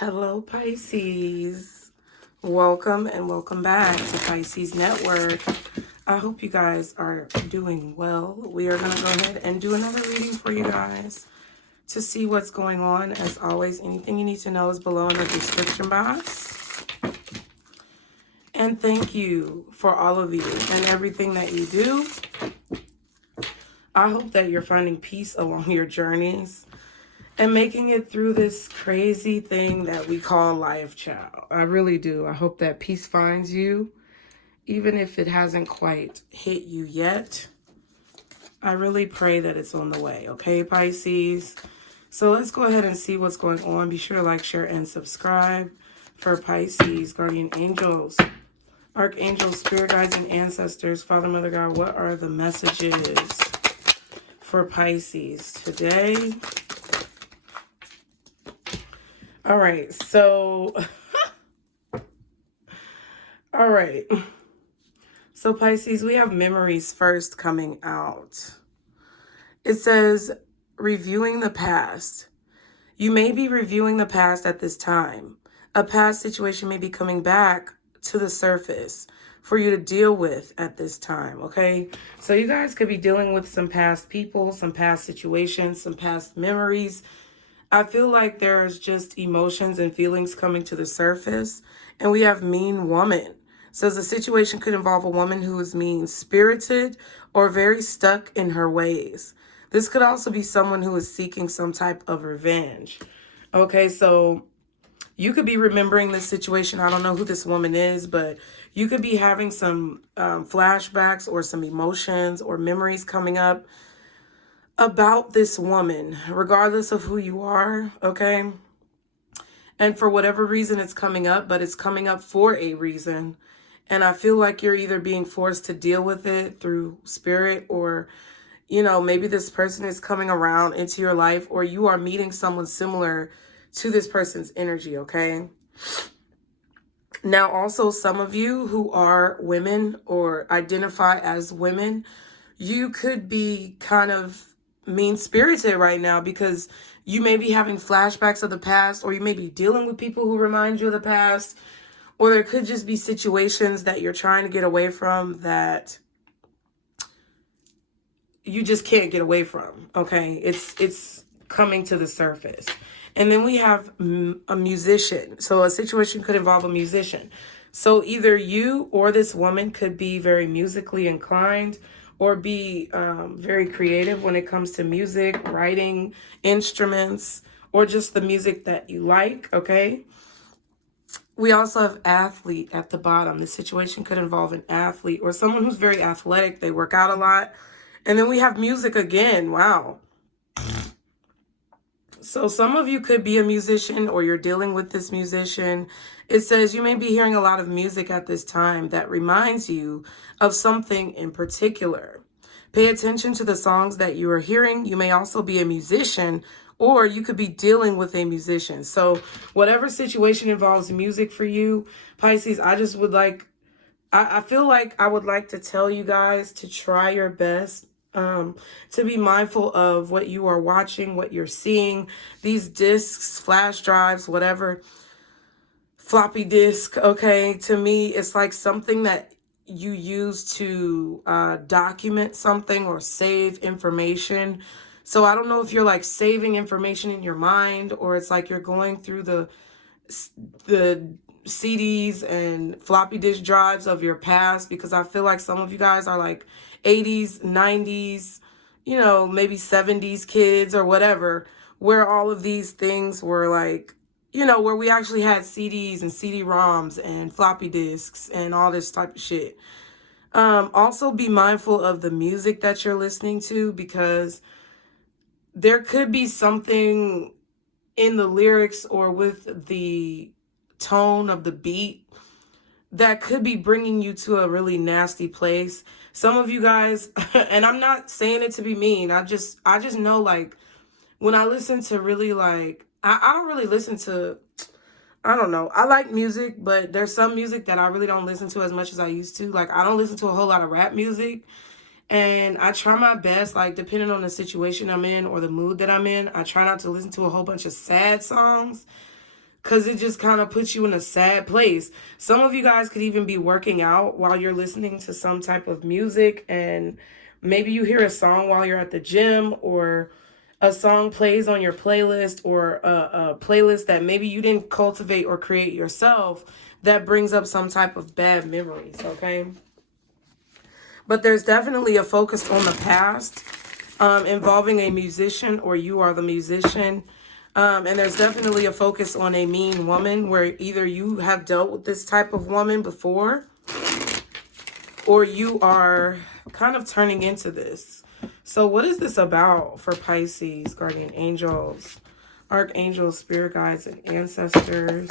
Hello, Pisces. Welcome and welcome back to Pisces Network. I hope you guys are doing well. We are going to go ahead and do another reading for you guys to see what's going on. As always, anything you need to know is below in the description box. And thank you for all of you and everything that you do. I hope that you're finding peace along your journeys and making it through this crazy thing that we call life, child. I really do. I hope that peace finds you, even if it hasn't quite hit you yet. I really pray that it's on the way, okay, Pisces? So let's go ahead and see what's going on. Be sure to like, share, and subscribe for Pisces, guardian angels, archangels, spirit guides, and ancestors. Father, Mother, God, what are the messages for Pisces today? All right, so, all right. So Pisces, we have memories first coming out. It says, reviewing the past. You may be reviewing the past at this time. A past situation may be coming back to the surface for you to deal with at this time, okay? So you guys could be dealing with some past people, some past situations, some past memories. I feel like there's just emotions and feelings coming to the surface. And we have mean woman. Says the situation could involve a woman who is mean-spirited or very stuck in her ways. This could also be someone who is seeking some type of revenge. Okay, so you could be remembering this situation. I don't know who this woman is, but you could be having some flashbacks or some emotions or memories coming up about this woman, regardless of who you are, okay? And for whatever reason it's coming up, but it's coming up for a reason. And I feel like you're either being forced to deal with it through spirit, or, you know, maybe this person is coming around into your life, or you are meeting someone similar to this person's energy, okay? Now, also, some of you who are women or identify as women, you could be kind of mean-spirited right now because you may be having flashbacks of the past, or you may be dealing with people who remind you of the past, or there could just be situations that you're trying to get away from that you just can't get away from, okay? It's coming to the surface. And then we have a musician. So a situation could involve a musician. So either you or this woman could be very musically inclined, or be very creative when it comes to music, writing, instruments, or just the music that you like, okay? We also have athlete at the bottom. This situation could involve an athlete or someone who's very athletic. They work out a lot. And then we have music again. Wow. So some of you could be a musician, or you're dealing with this musician. It says you may be hearing a lot of music at this time that reminds you of something in particular. Pay attention to the songs that you are hearing. You may also be a musician, or you could be dealing with a musician. So whatever situation involves music for you, Pisces, I just would like, I feel like I would like to tell you guys to try your best to be mindful of what you are watching, what you're seeing, these discs, flash drives, whatever, floppy disk, okay? To me, it's like something that you use to document something or save information. So I don't know if you're like saving information in your mind, or it's like you're going through the CDs and floppy disk drives of your past, because I feel like some of you guys are like 80s, 90s, you know, maybe 70s kids or whatever, where all of these things were like, you know, where we actually had CDs and CD-ROMs and floppy disks and all this type of shit. Also be mindful of the music that you're listening to, because there could be something in the lyrics or with the tone of the beat that could be bringing you to a really nasty place. Some of you guys, and I'm not saying it to be mean, I just know, like, when I listen to really, like, I don't really listen to, I don't know, I like music, but there's some music that I really don't listen to as much as I used to. Like, I don't listen to a whole lot of rap music, and I try my best, like, depending on the situation I'm in or the mood that I'm in, I try not to listen to a whole bunch of sad songs. because it just kind of puts you in a sad place. Some of you guys could even be working out while you're listening to some type of music, and maybe you hear a song while you're at the gym, or a song plays on your playlist, or a playlist that maybe you didn't cultivate or create yourself that brings up some type of bad memories, okay? But there's definitely a focus on the past involving a musician, or you are the musician. And there's definitely a focus on a mean woman, where either you have dealt with this type of woman before, or you are kind of turning into this. So what is this about for Pisces, guardian angels, archangels, spirit guides, and ancestors?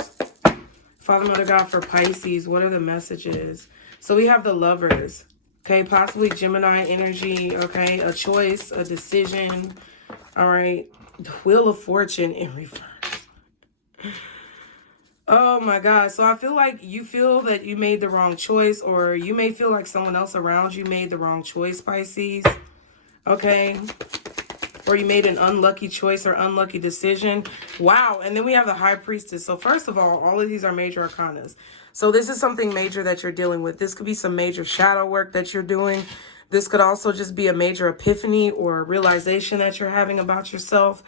Father, Mother, God, for Pisces, what are the messages? So we have the Lovers. Okay, possibly Gemini energy, okay? A choice, a decision, all right? The Wheel of Fortune in reverse. Oh my God. So I feel like you feel that you made the wrong choice, or you may feel like someone else around you made the wrong choice, Pisces. Okay? Or you made an unlucky choice or unlucky decision. Wow. And then we have the High Priestess. So first of all of these are major arcanas. So this is something major that you're dealing with. This could be some major shadow work that you're doing. This could also just be a major epiphany or realization that you're having about yourself.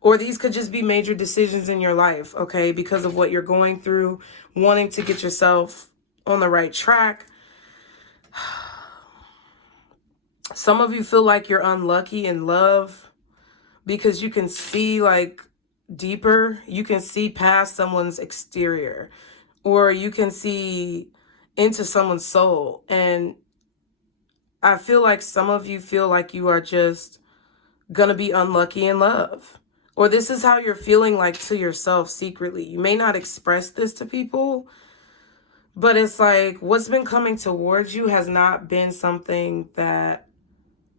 Or these could just be major decisions in your life, okay? Because of what you're going through, wanting to get yourself on the right track. Some of you feel like you're unlucky in love because you can see like deeper. You can see past someone's exterior, or you can see into someone's soul. And I feel like some of you feel like you are just gonna be unlucky in love. Or this is how you're feeling like to yourself secretly. You may not express this to people, but it's like what's been coming towards you has not been something that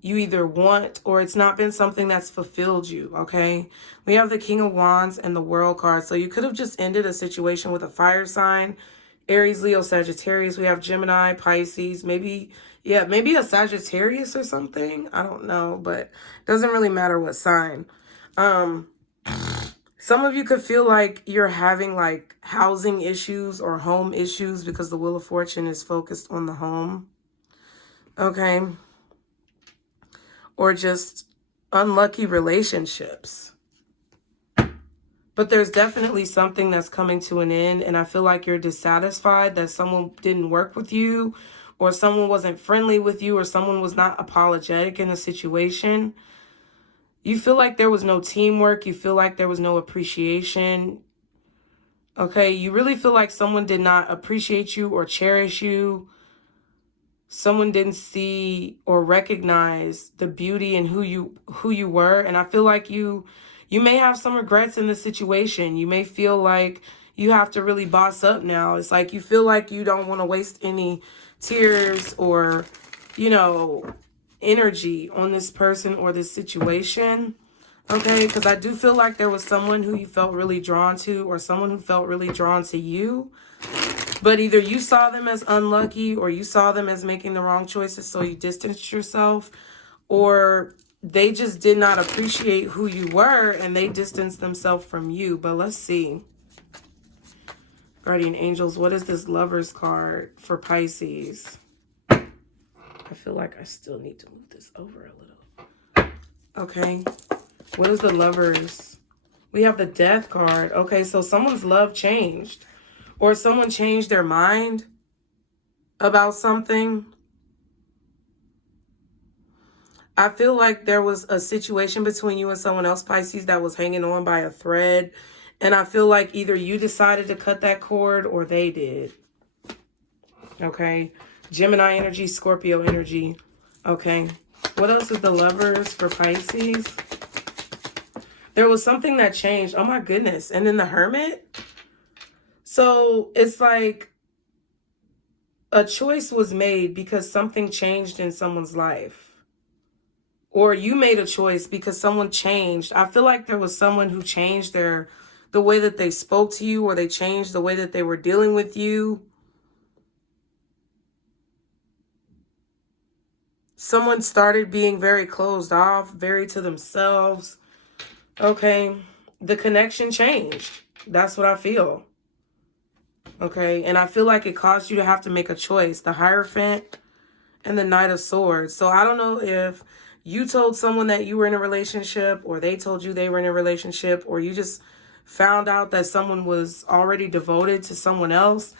you either want, or it's not been something that's fulfilled you, okay? We have the King of Wands and the World card. So you could have just ended a situation with a fire sign, Aries, Leo, Sagittarius. We have Gemini, Pisces, maybe a Sagittarius or something. I don't know, but it doesn't really matter what sign. Some of you could feel like you're having like housing issues or home issues because the Wheel of Fortune is focused on the home. Okay. Or just unlucky relationships. But there's definitely something that's coming to an end, and I feel like you're dissatisfied that someone didn't work with you, or someone wasn't friendly with you, or someone was not apologetic in a situation. You feel like there was no teamwork. You feel like there was no appreciation. Okay, you really feel like someone did not appreciate you or cherish you. Someone didn't see or recognize the beauty in who you were. And I feel like you may have some regrets in this situation. You may feel like you have to really boss up now. It's like you feel like you don't want to waste any tears or, energy on this person or this situation. Okay, because I do feel like there was someone who you felt really drawn to, or someone who felt really drawn to you. But either you saw them as unlucky, or you saw them as making the wrong choices, so you distanced yourself, or they just did not appreciate who you were and they distanced themselves from you. But let's see. Guardian angels, what is this Lovers card for Pisces? I feel like I still need to move this over a little. Okay. What is the Lovers? We have the Death card. Okay, so someone's love changed. Or someone changed their mind about something. I feel like there was a situation between you and someone else, Pisces, that was hanging on by a thread. And I feel like either you decided to cut that cord or they did. Okay. Gemini energy, Scorpio energy. Okay. What else is the Lovers for Pisces? There was something that changed. Oh my goodness. And then the Hermit. So it's like a choice was made because something changed in someone's life. Or you made a choice because someone changed. I feel like there was someone who changed the way that they spoke to you, or they changed the way that they were dealing with you. Someone started being very closed off, very to themselves. Okay. The connection changed. That's what I feel. Okay, and I feel like it caused you to have to make a choice. The Hierophant and the Knight of Swords. So I don't know if you told someone that you were in a relationship, or they told you they were in a relationship, or you just found out that someone was already devoted to someone else.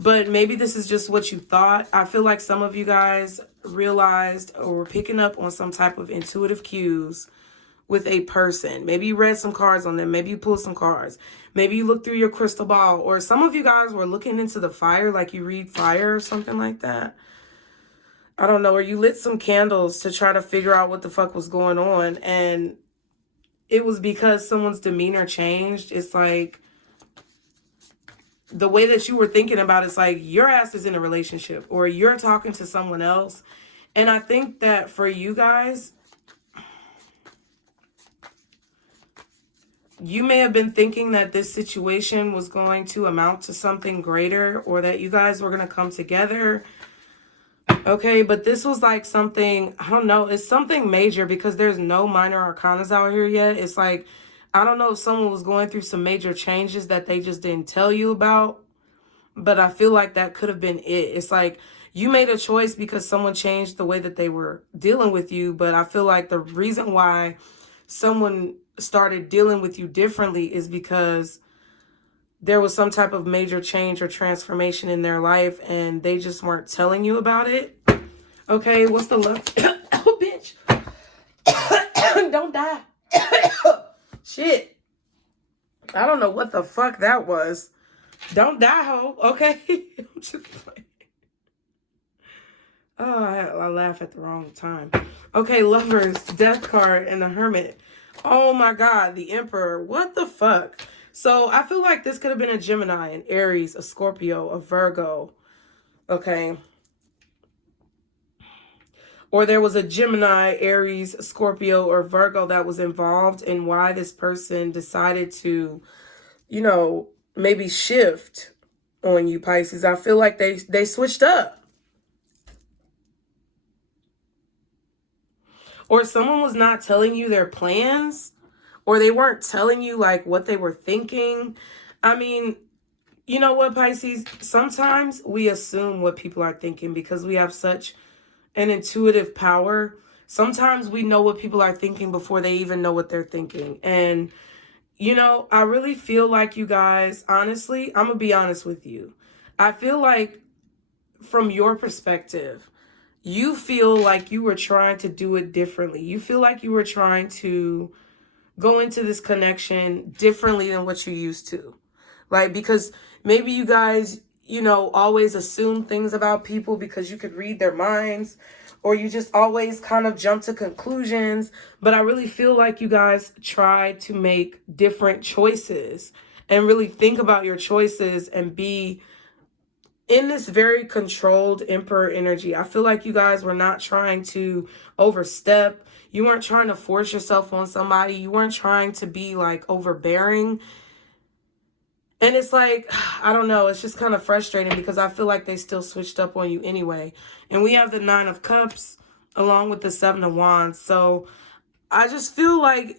But maybe this is just what you thought. I feel like some of you guys realized or were picking up on some type of intuitive cues with a person. Maybe you read some cards on them. Maybe you pulled some cards. Maybe you looked through your crystal ball. Or some of you guys were looking into the fire, like you read fire or something like that. I don't know. Or you lit some candles to try to figure out what the fuck was going on. And it was because someone's demeanor changed. It's like the way that you were thinking about it's like your ass is in a relationship or you're talking to someone else. And I think that for you guys, you may have been thinking that this situation was going to amount to something greater, or that you guys were going to come together. Okay, but this was like something, I don't know, it's something major because there's no minor arcanas out here yet. It's like, I don't know if someone was going through some major changes that they just didn't tell you about, but I feel like that could have been it. It's like you made a choice because someone changed the way that they were dealing with you, but I feel like the reason why someone started dealing with you differently is because there was some type of major change or transformation in their life and they just weren't telling you about it. Okay, what's the love? Oh, bitch. Don't die. Shit. I don't know what the fuck that was. Don't die, ho. Okay? I'm just playing. Oh, I laugh at the wrong time. Okay, Lovers, Death card, and the Hermit. Oh my God, the Emperor. What the fuck? So I feel like this could have been a Gemini, an Aries, a Scorpio, a Virgo. Okay. Or there was a Gemini, Aries, Scorpio, or Virgo that was involved in why this person decided to, you know, maybe shift on you, Pisces. I feel like they switched up. Or someone was not telling you their plans, or they weren't telling you like what they were thinking. I mean, you know what, Pisces? Sometimes we assume what people are thinking because we have such an intuitive power. Sometimes we know what people are thinking before they even know what they're thinking. And, you know, I really feel like you guys, honestly, I'm going to be honest with you. I feel like from your perspective, you feel like you were trying to do it differently. You feel like you were trying to go into this connection differently than what you used to. Like, because maybe you guys, you know, always assume things about people because you could read their minds, or you just always kind of jump to conclusions. But I really feel like you guys try to make different choices and really think about your choices and be in this very controlled Emperor energy. I feel like you guys were not trying to overstep. You weren't trying to force yourself on somebody. You weren't trying to be like overbearing. And it's like, I don't know, it's just kind of frustrating because I feel like they still switched up on you anyway. And we have the 9 of Cups along with the 7 of Wands. So I just feel like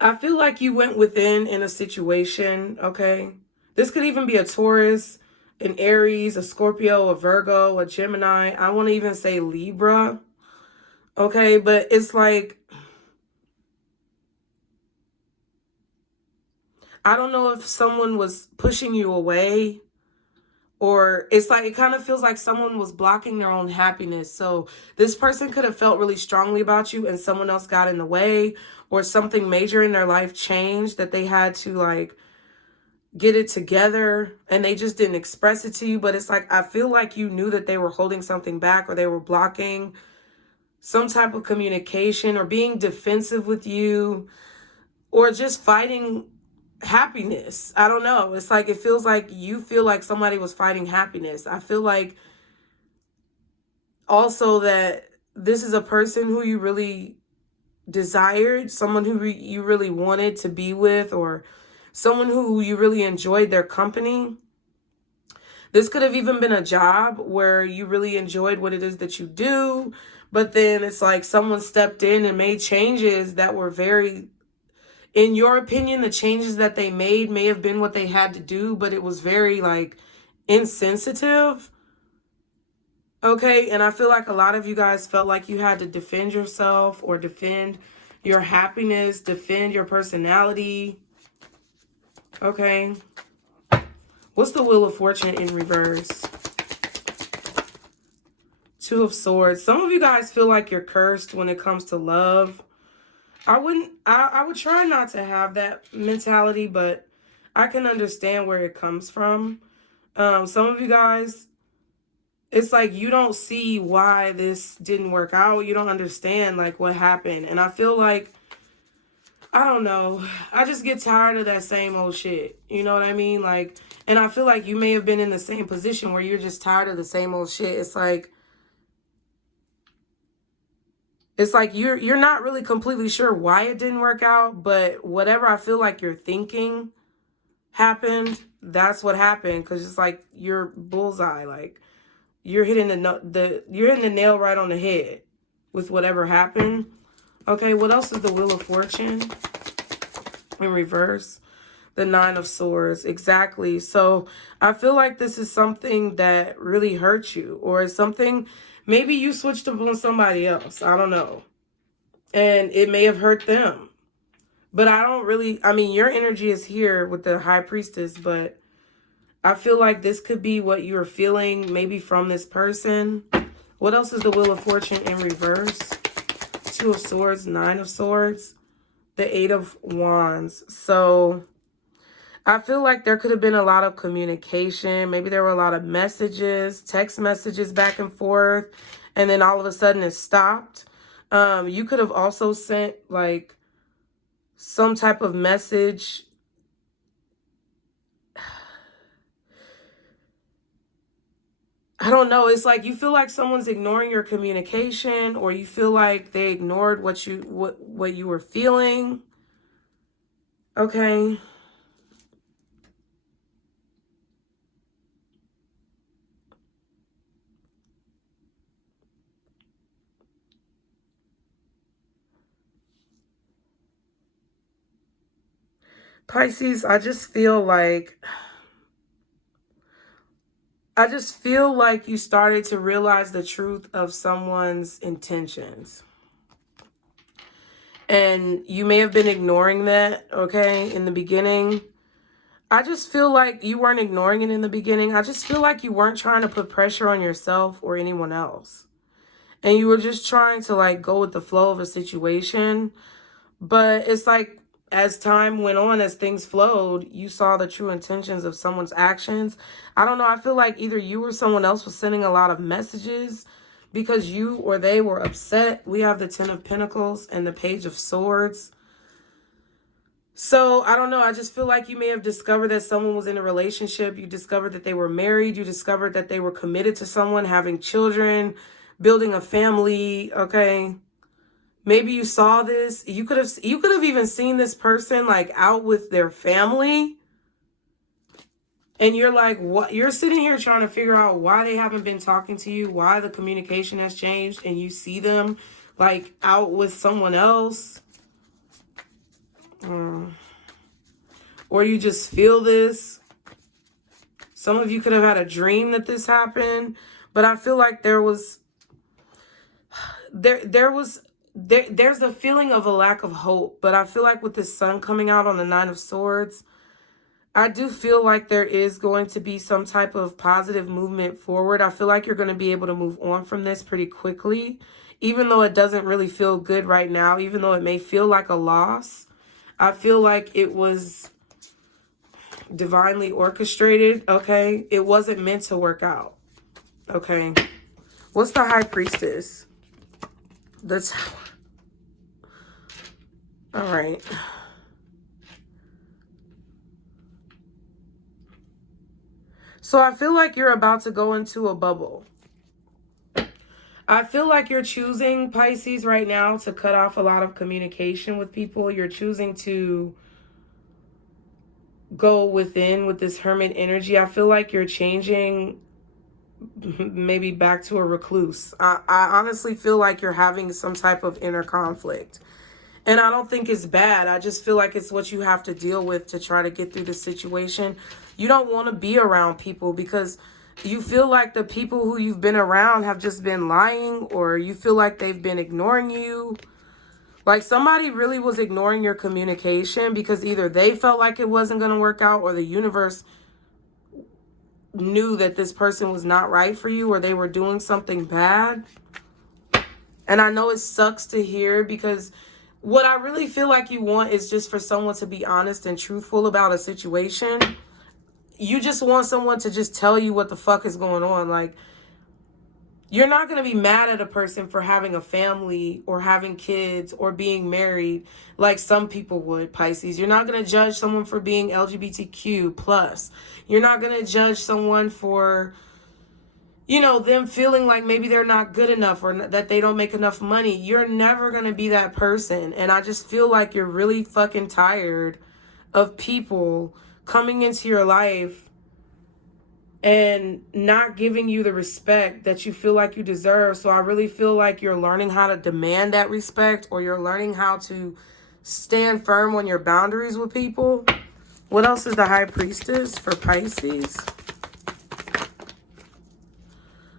I feel like you went within in a situation, okay? This could even be a Taurus, an Aries, a Scorpio, a Virgo, a Gemini. I want to even say Libra. Okay, but it's like, I don't know if someone was pushing you away, or it's like, it kind of feels like someone was blocking their own happiness. So this person could have felt really strongly about you and someone else got in the way, or something major in their life changed that they had to like get it together and they just didn't express it to you. But it's like, I feel like you knew that they were holding something back, or they were blocking some type of communication, or being defensive with you, or just fighting happiness. I don't know. It's like, it feels like you feel like somebody was fighting happiness. I feel like also that this is a person who you really desired, someone who you really wanted to be with, or someone who you really enjoyed their company. This could have even been a job where you really enjoyed what it is that you do, but then it's like someone stepped in and made changes that were very in your opinion, the changes that they made may have been what they had to do, but it was very like insensitive. Okay, and I feel like a lot of you guys felt like you had to defend yourself or defend your happiness, defend your personality. Okay. What's the Wheel of Fortune in reverse? Two of Swords. Some of you guys feel like you're cursed when it comes to love. I would try not to have that mentality, but I can understand where it comes from. Some of you guys, it's like you don't see why this didn't work out. You don't understand like what happened. And I feel like, I don't know, I just get tired of that same old shit. You know what I mean? Like, and I feel like you may have been in the same position where you're just tired of the same old shit. It's like you're not really completely sure why it didn't work out, but whatever I feel like you're thinking happened, that's what happened. Because it's like you're bullseye, like you're hitting you're hitting the nail right on the head with whatever happened. Okay, what else is the Wheel of Fortune in reverse? The Nine of Swords. Exactly. So I feel like this is something that really hurt you, or it's something, maybe you switched up on somebody else. I don't know. And it may have hurt them. But I mean, your energy is here with the High Priestess, but I feel like this could be what you're feeling maybe from this person. What else is the Wheel of Fortune in reverse? Two of Swords, Nine of Swords, the Eight of Wands. So I feel like there could have been a lot of communication. Maybe there were a lot of messages, text messages back and forth, and then all of a sudden it stopped. You could have also sent like some type of message. I don't know. It's like you feel like someone's ignoring your communication, or you feel like they ignored what you were feeling. Okay. Pisces, I just feel like you started to realize the truth of someone's intentions. And you may have been ignoring that, okay, in the beginning. I just feel like you weren't ignoring it in the beginning. I just feel like you weren't trying to put pressure on yourself or anyone else. And you were just trying to like go with the flow of a situation. But it's like as time went on, as things flowed, you saw the true intentions of someone's actions. I don't know. I feel like either you or someone else was sending a lot of messages because you or they were upset. We have the Ten of Pentacles and the Page of Swords. So I don't know. I just feel like you may have discovered that someone was in a relationship. You discovered that they were married. You discovered that they were committed to someone, having children, building a family. Okay. Maybe you saw this. You could have even seen this person like out with their family. And you're like, what? You're sitting here trying to figure out why they haven't been talking to you, why the communication has changed, and you see them like out with someone else. Or you just feel this. Some of you could have had a dream that this happened, but I feel like there's a feeling of a lack of hope. But I feel like with the Sun coming out on the Nine of Swords, I do feel like there is going to be some type of positive movement forward. I feel like you're going to be able to move on from this pretty quickly, even though it doesn't really feel good right now, even though it may feel like a loss. I feel like it was divinely orchestrated, okay? It wasn't meant to work out, okay? What's the High Priestess? The Tower. All right. So I feel like you're about to go into a bubble. I feel like you're choosing, Pisces, right now to cut off a lot of communication with people. You're choosing to go within with this Hermit energy. I feel like you're changing maybe back to a recluse. I honestly feel like you're having some type of inner conflict. And I don't think it's bad. I just feel like it's what you have to deal with to try to get through the situation. You don't want to be around people because you feel like the people who you've been around have just been lying, or you feel like they've been ignoring you. Like somebody really was ignoring your communication because either they felt like it wasn't going to work out, or the universe knew that this person was not right for you, or they were doing something bad. And I know it sucks to hear, because what I really feel like you want is just for someone to be honest and truthful about a situation. You just want someone to just tell you what the fuck is going on. Like, you're not going to be mad at a person for having a family or having kids or being married like some people would, Pisces. You're not going to judge someone for being LGBTQ+. You're not going to judge someone for, you know, them feeling like maybe they're not good enough or that they don't make enough money. You're never going to be that person. And I just feel like you're really fucking tired of people coming into your life and not giving you the respect that you feel like you deserve. So I really feel like you're learning how to demand that respect, or you're learning how to stand firm on your boundaries with people. What else is the High Priestess for Pisces?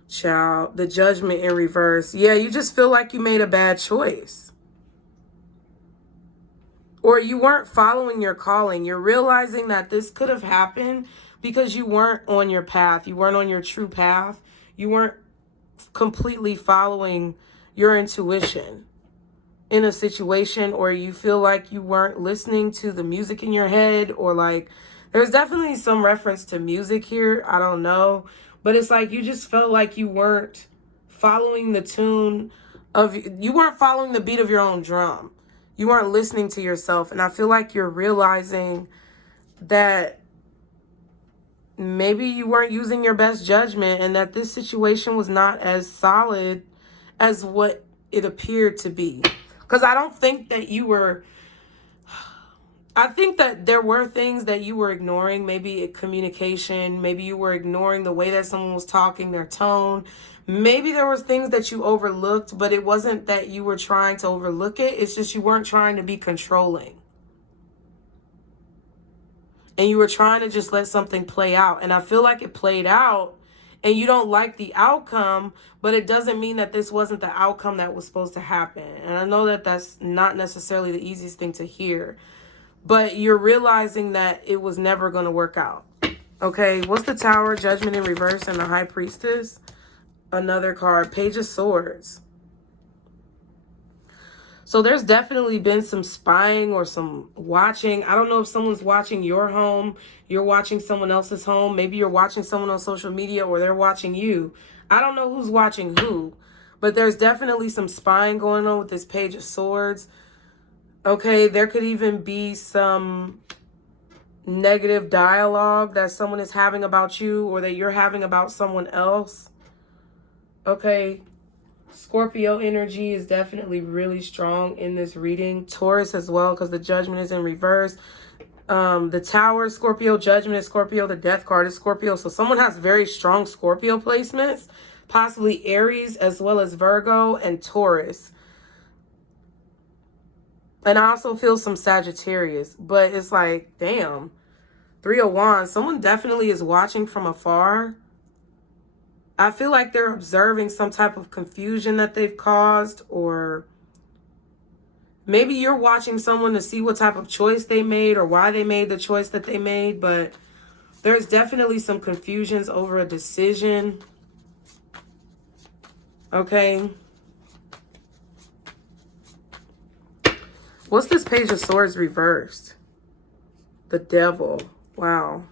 Child, the Judgment in reverse. Yeah, you just feel like you made a bad choice. Or you weren't following your calling. You're realizing that this could have happened because you weren't on your path. You weren't on your true path. You weren't completely following your intuition in a situation, or you feel like you weren't listening to the music in your head, or like there's definitely some reference to music here. I don't know. But it's like you just felt like you weren't following the tune of, you weren't following the beat of your own drum. You weren't listening to yourself. And I feel like you're realizing that maybe you weren't using your best judgment, and that this situation was not as solid as what it appeared to be. Because I don't think that you were, I think that there were things that you were ignoring, maybe communication, maybe you were ignoring the way that someone was talking, their tone. Maybe there was things that you overlooked, but it wasn't that you were trying to overlook it. It's just you weren't trying to be controlling. And you were trying to just let something play out. And I feel like it played out and you don't like the outcome, but it doesn't mean that this wasn't the outcome that was supposed to happen. And I know that that's not necessarily the easiest thing to hear, but you're realizing that it was never going to work out. Okay, what's the Tower, Judgment in reverse, and the High Priestess? Another card, Page of Swords. So there's definitely been some spying or some watching. I don't know if someone's watching your home, you're watching someone else's home. Maybe you're watching someone on social media, or they're watching you. I don't know who's watching who, but there's definitely some spying going on with this Page of Swords. Okay, there could even be some negative dialogue that someone is having about you, or that you're having about someone else. Okay. Scorpio energy is definitely really strong in this reading. Taurus as well, because the Judgment is in reverse. The Tower, Scorpio. Judgment is Scorpio. The Death card is Scorpio. So someone has very strong Scorpio placements. Possibly Aries as well as Virgo and Taurus. And I also feel some Sagittarius. But it's like, damn. Three of Wands. Someone definitely is watching from afar. I feel like they're observing some type of confusion that they've caused, or maybe you're watching someone to see what type of choice they made or why they made the choice that they made, but there's definitely some confusions over a decision. Okay. What's this Page of Swords reversed? The Devil. Wow.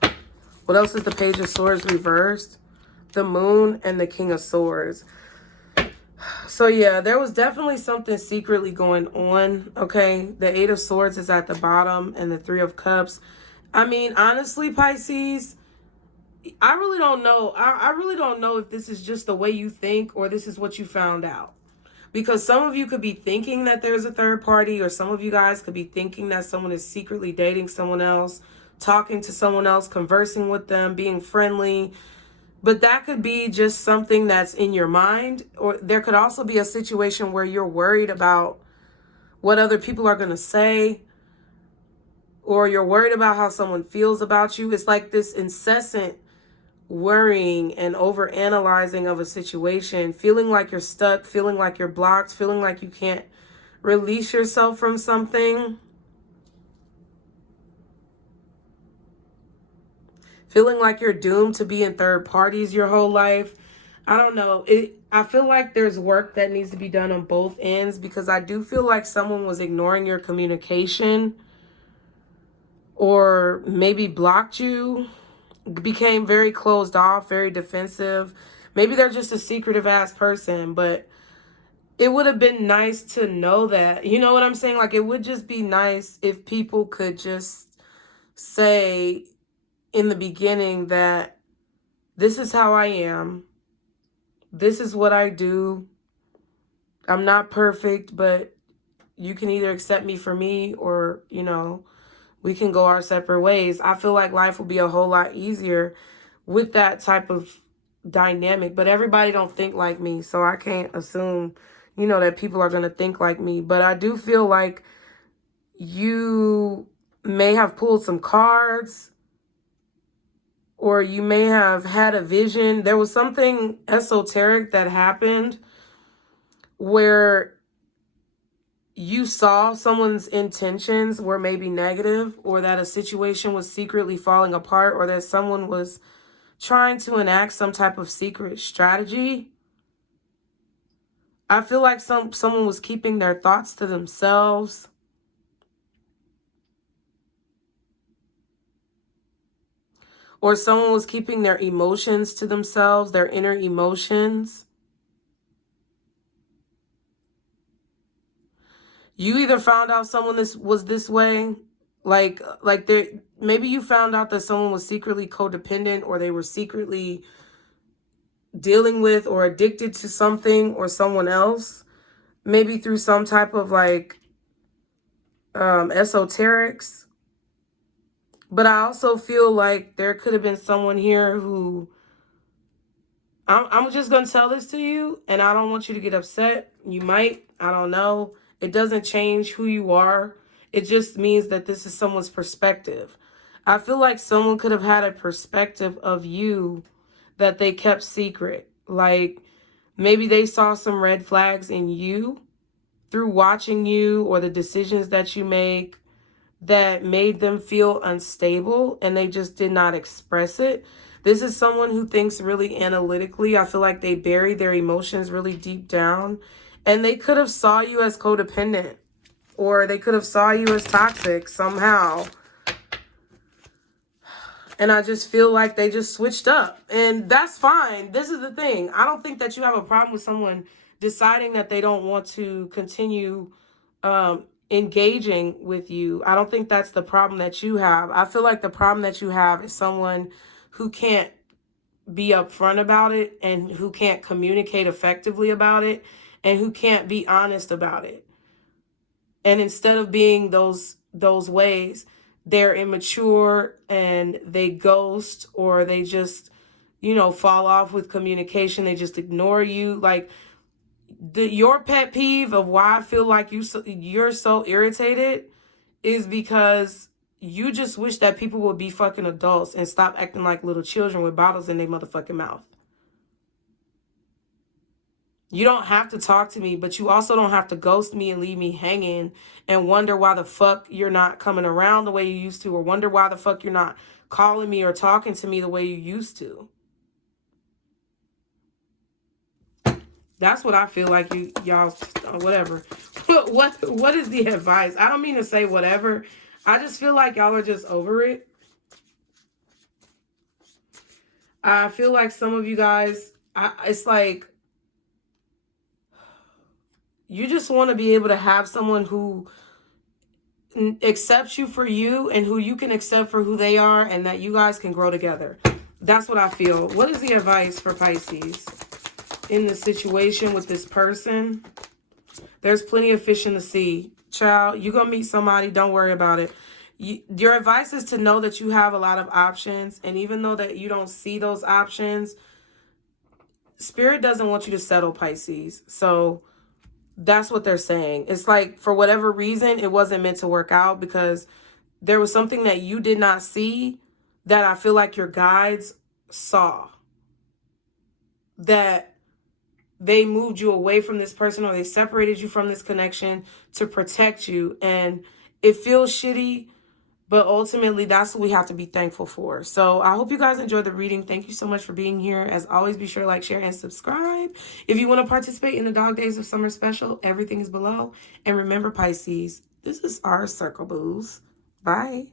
What else is the Page of Swords reversed? The Moon and the King of Swords. So yeah, there was definitely something secretly going on. Okay, the Eight of Swords is at the bottom, and the Three of Cups. I mean, honestly, Pisces, I really don't know. I really don't know if this is just the way you think, or this is what you found out. Because some of you could be thinking that there's a third party, or some of you guys could be thinking that someone is secretly dating someone else, talking to someone else, conversing with them, being friendly. But that could be just something that's in your mind. Or there could also be a situation where you're worried about what other people are going to say, or you're worried about how someone feels about you. It's like this incessant worrying and over analyzing of a situation, feeling like you're stuck, feeling like you're blocked, feeling like you can't release yourself from something, feeling like you're doomed to be in third parties your whole life. I don't know. I feel like there's work that needs to be done on both ends, because I do feel like someone was ignoring your communication, or maybe blocked you, became very closed off, very defensive. Maybe they're just a secretive ass person, but it would have been nice to know that. You know what I'm saying? Like, it would just be nice if people could just say in the beginning that this is how I am. This is what I do. I'm not perfect, but you can either accept me for me, or, you know, we can go our separate ways. I feel like life will be a whole lot easier with that type of dynamic. But everybody don't think like me, so I can't assume, you know, that people are going to think like me. But I do feel like you may have pulled some cards, or you may have had a vision. There was something esoteric that happened where you saw someone's intentions were maybe negative, or that a situation was secretly falling apart, or that someone was trying to enact some type of secret strategy. I feel like someone was keeping their thoughts to themselves. Or someone was keeping their emotions to themselves, their inner emotions. You either found out someone was this way, like maybe you found out that someone was secretly codependent, or they were secretly dealing with or addicted to something or someone else, maybe through some type of like esoterics. But I also feel like there could have been someone here who, I'm just going to tell this to you, and I don't want you to get upset. You might, I don't know. It doesn't change who you are. It just means that this is someone's perspective. I feel like someone could have had a perspective of you that they kept secret. Like, maybe they saw some red flags in you through watching you, or the decisions that you make, that made them feel unstable, and they just did not express it. This is someone who thinks really analytically. I feel like they bury their emotions really deep down, and they could have saw you as codependent, or they could have saw you as toxic somehow. And I just feel like they just switched up, and that's fine. This is the thing. I don't think that you have a problem with someone deciding that they don't want to continue engaging with you. I don't think that's the problem that you have. I feel like the problem that you have is someone who can't be upfront about it, and who can't communicate effectively about it, and who can't be honest about it. And instead of being those ways, they're immature and they ghost, or they just, you know, fall off with communication. They just ignore you. Like, your pet peeve of why I feel like you're so irritated is because you just wish that people would be fucking adults and stop acting like little children with bottles in their motherfucking mouth. You don't have to talk to me, but you also don't have to ghost me and leave me hanging and wonder why the fuck you're not coming around the way you used to, or wonder why the fuck you're not calling me or talking to me the way you used to. That's what I feel like y'all, whatever. What is the advice? I don't mean to say whatever. I just feel like y'all are just over it. I feel like some of you guys, it's like, you just want to be able to have someone who accepts you for you, and who you can accept for who they are, and that you guys can grow together. That's what I feel. What is the advice for Pisces in the situation with this person? There's plenty of fish in the sea. Child, you're going to meet somebody. Don't worry about it. Your advice is to know that you have a lot of options. And even though that you don't see those options, Spirit doesn't want you to settle, Pisces. So That's what they're saying. It's like, for whatever reason, it wasn't meant to work out because there was something that you did not see that I feel like your guides saw. That they moved you away from this person, or they separated you from this connection to protect you. And it feels shitty, but ultimately that's what we have to be thankful for. So I hope you guys enjoyed the reading. Thank you so much for being here. As always, be sure to like, share, and subscribe. If you want to participate in the Dog Days of Summer special, everything is below. And remember, Pisces, this is our circle, booze. Bye.